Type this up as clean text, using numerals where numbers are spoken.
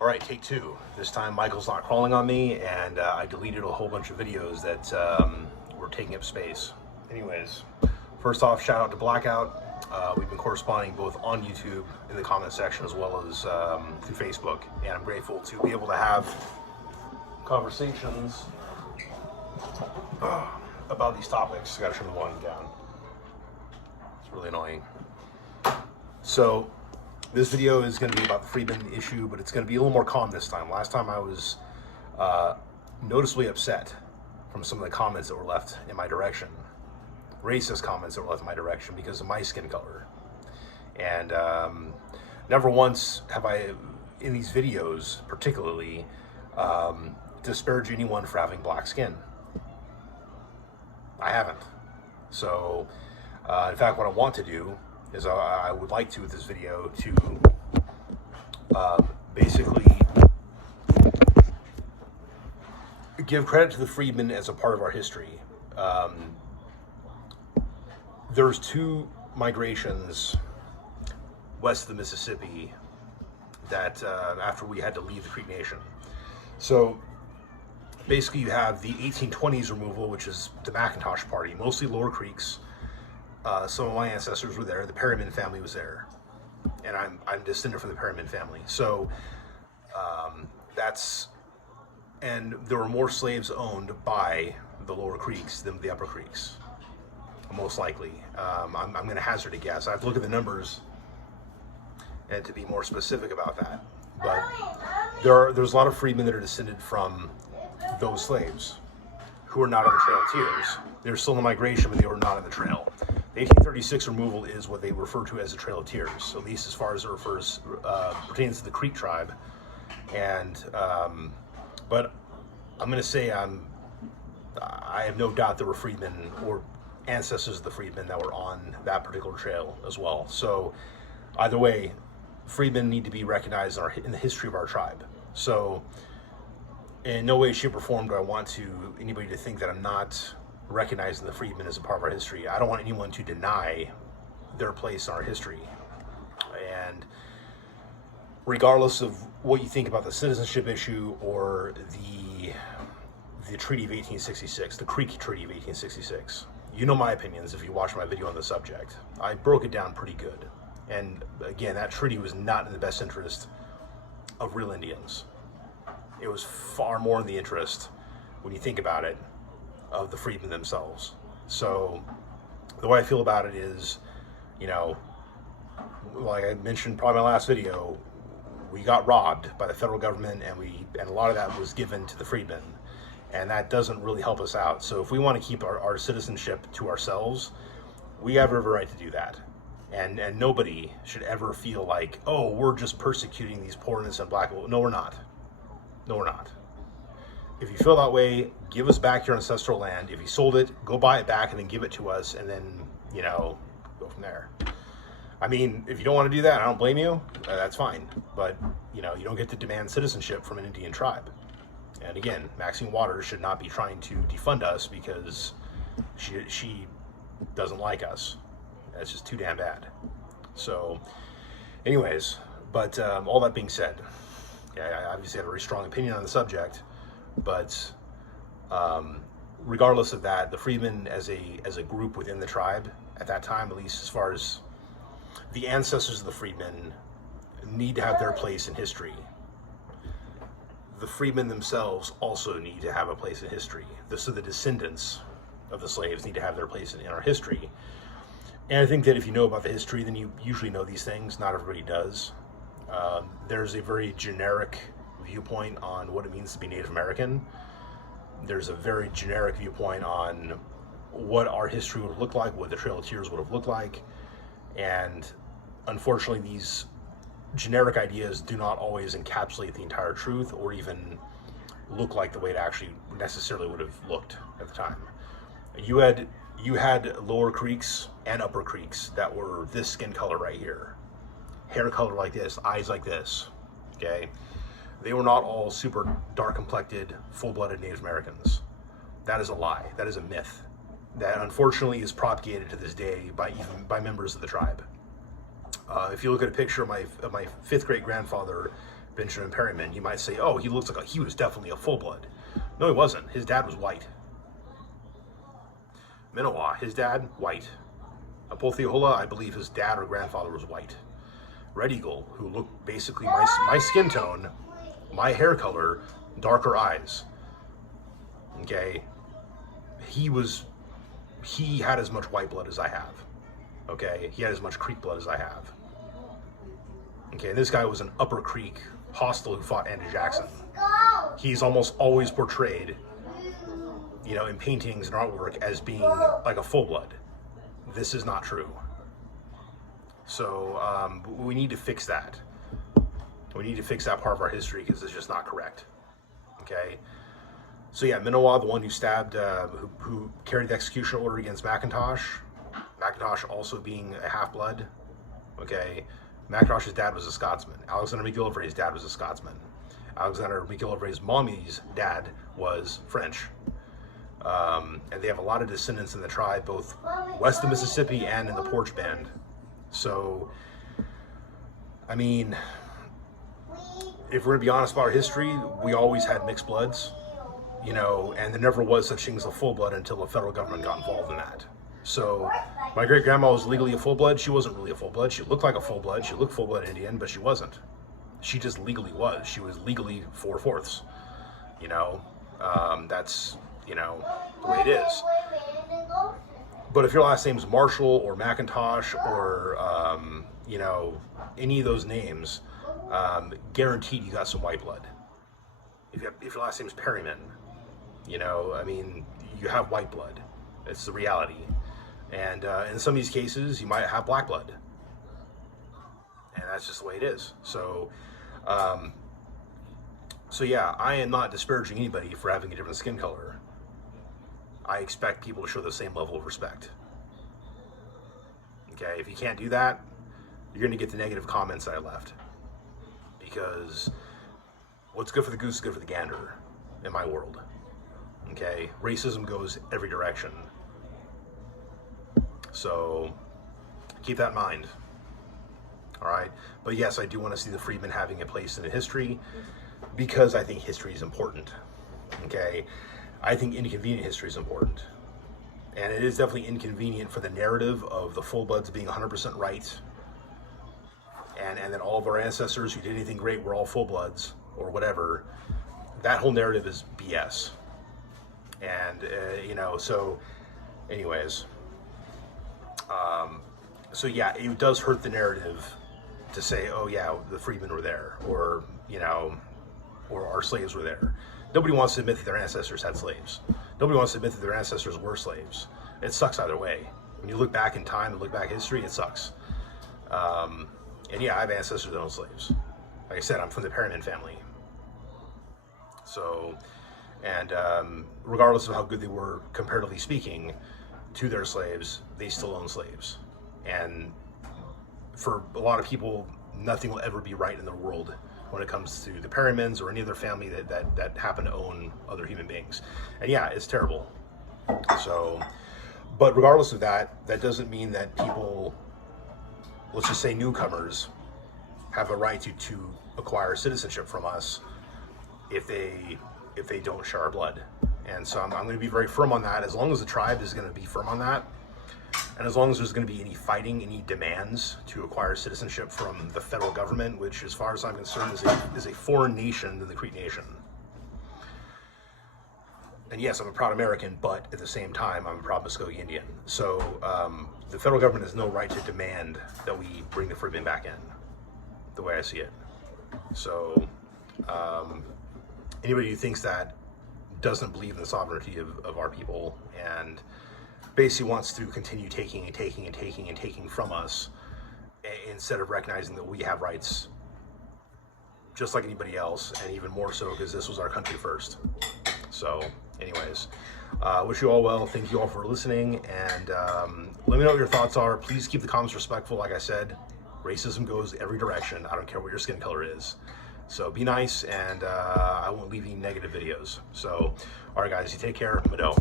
All right, take two. This time Michael's not crawling on me, and I deleted a whole bunch of videos that were taking up space. Anyways, first off, shout out to Blackout. We've been corresponding both on YouTube in the comment section as well as through Facebook, and I'm grateful to be able to have conversations about these topics. I gotta turn the volume down. It's really annoying. So, this video is going to be about the Freedmen issue, but it's going to be a little more calm this time. Last time I was noticeably upset from some of the comments that were left in my direction. Racist comments that were left in my direction because of my skin color. And never once have I, in these videos particularly, disparaged anyone for having black skin. I haven't. So, in fact, what I want to do is I would like to, with this video, to basically give credit to the Freedmen as a part of our history. There's two migrations west of the Mississippi that after we had to leave the Creek Nation. So basically you have the 1820s removal, which is the McIntosh Party, mostly Lower Creeks. Some of my ancestors were there. The Perryman family was there, and I'm descended from the Perryman family. So and there were more slaves owned by the Lower Creeks than the Upper Creeks, most likely. I'm going to hazard a guess. I have to look at the numbers and to be more specific about that. But there's a lot of freedmen that are descended from those slaves who are not on the Trail of Tears. They're still in the migration, but they were not on the trail. The 1836 removal is what they refer to as the Trail of Tears, at least as far as it pertains to the Creek tribe. And but I'm going to say I have no doubt there were freedmen or ancestors of the freedmen that were on that particular trail as well. So either way, freedmen need to be recognized in the history of our tribe. So in no way, shape, or form do I want anybody to think that I'm not recognizing the freedmen as a part of our history. I don't want anyone to deny their place in our history. And regardless of what you think about the citizenship issue or the Treaty of 1866, the Creek Treaty of 1866, you know my opinions if you watch my video on the subject. I broke it down pretty good. And again, that treaty was not in the best interest of real Indians. It was far more in the interest, when you think about it, of the freedmen themselves. So the way I feel about it is, you know, like I mentioned probably in my last video, we got robbed by the federal government, and a lot of that was given to the freedmen, and that doesn't really help us out. So if we want to keep our citizenship to ourselves, we have every right to do that. And nobody should ever feel like, oh, we're just persecuting these poor innocent black people. No, we're not. No, we're not. If you feel that way, give us back your ancestral land. If you sold it, go buy it back and then give it to us, and then, you know, go from there. I mean, if you don't want to do that, I don't blame you. That's fine. But, you know, you don't get to demand citizenship from an Indian tribe. And again, Maxine Waters should not be trying to defund us because she doesn't like us. That's just too damn bad. So, anyways, but all that being said, I obviously have a very strong opinion on the subject, but regardless of that, the Freedmen as a group within the tribe at that time, at least as far as the ancestors of the Freedmen, need to have their place in history. The Freedmen themselves also need to have a place in history. So the descendants of the slaves need to have their place in our history. And I think that if you know about the history, then you usually know these things. Not everybody does. There's a very generic viewpoint on what it means to be Native American. There's a very generic viewpoint on what our history would look like, what the Trail of Tears would have looked like. And unfortunately, these generic ideas do not always encapsulate the entire truth or even look like the way it actually necessarily would have looked at the time. You had Lower Creeks and Upper Creeks that were this skin color right here. Hair color like this, eyes like this, okay? They were not all super dark complected, full-blooded Native Americans. That is a lie, that is a myth. That unfortunately is propagated to this day by members of the tribe. If you look at a picture of my fifth great grandfather Benjamin Perryman, you might say, oh, he looks like he was definitely a full-blood. No, he wasn't. His dad was white. Minowa, his dad, white. Apothihola, I believe his dad or grandfather was white. Red Eagle, who looked basically my skin tone, my hair color, darker eyes. Okay, he had as much white blood as I have. Okay, he had as much Creek blood as I have. Okay, and this guy was an Upper Creek hostile who fought Andrew Jackson. He's almost always portrayed, you know, in paintings and artwork as being like a full blood. This is not true. So we need to fix that. We need to fix that part of our history because it's just not correct. Okay. So yeah, Minowa, the one who stabbed, who carried the execution order against McIntosh. McIntosh also being a half-blood. Okay. McIntosh's dad was a Scotsman. Alexander MacGillivray's dad was a Scotsman. Alexander MacGillivray's mommy's dad was French. And they have a lot of descendants in the tribe, both west of Mississippi and in the Porch Band. So, I mean, if we're gonna be honest about our history, we always had mixed bloods, you know, and there never was such thing as a full blood until the federal government got involved in that. So, my great grandma was legally a full blood. She wasn't really a full blood. She looked like a full blood. She looked full blood Indian, but she wasn't. She just legally was. She was legally 4/4. You know, that's, you know, the way it is. But if your last name's Marshall or McIntosh or, you know, any of those names, guaranteed you got some white blood. If your last name's Perryman, you know, I mean, you have white blood. It's the reality. And in some of these cases, you might have black blood. And that's just the way it is. So, so yeah, I am not disparaging anybody for having a different skin color. I expect people to show the same level of respect. Okay, if you can't do that, you're going to get the negative comments that I left. Because what's good for the goose is good for the gander in my world. Okay, racism goes every direction. So keep that in mind. All right, but yes, I do want to see the Freedmen having a place in history because I think history is important. Okay, I think inconvenient history is important, and it is definitely inconvenient for the narrative of the full bloods being 100% right, and then all of our ancestors who did anything great were all full bloods or whatever. That whole narrative is BS. And you know, so anyways, so yeah, it does hurt the narrative to say, oh yeah, the Freedmen were there, or, you know, or our slaves were there. Nobody wants to admit that their ancestors had slaves. Nobody wants to admit that their ancestors were slaves. It sucks either way. When you look back in time and look back in history, it sucks. And yeah, I have ancestors that own slaves. Like I said, I'm from the Perryman family. So, and regardless of how good they were, comparatively speaking, to their slaves, they still own slaves. And for a lot of people, nothing will ever be right in their world when it comes to the Perrymans or any other family that happen to own other human beings. And yeah, it's terrible. So, but regardless of that, that doesn't mean that people, let's just say newcomers, have a right to acquire citizenship from us if they don't share our blood. And so I'm going to be very firm on that. As long as the tribe is going to be firm on that, and as long as there's going to be any fighting, any demands to acquire citizenship from the federal government, which as far as I'm concerned is a foreign nation than the Creek Nation. And yes, I'm a proud American, but at the same time, I'm a proud Muskogee Indian. So the federal government has no right to demand that we bring the Freedmen back in, the way I see it. So anybody who thinks that doesn't believe in the sovereignty of our people and basically wants to continue taking and taking and taking and taking from us instead of recognizing that we have rights just like anybody else, and even more so because this was our country first. So anyways, wish you all well. Thank you all for listening, and let me know what your thoughts are. Please keep the comments respectful. Like I said, racism goes every direction. I don't care what your skin color is. So be nice, and I won't leave any negative videos. So, all right, guys, you take care. Mado.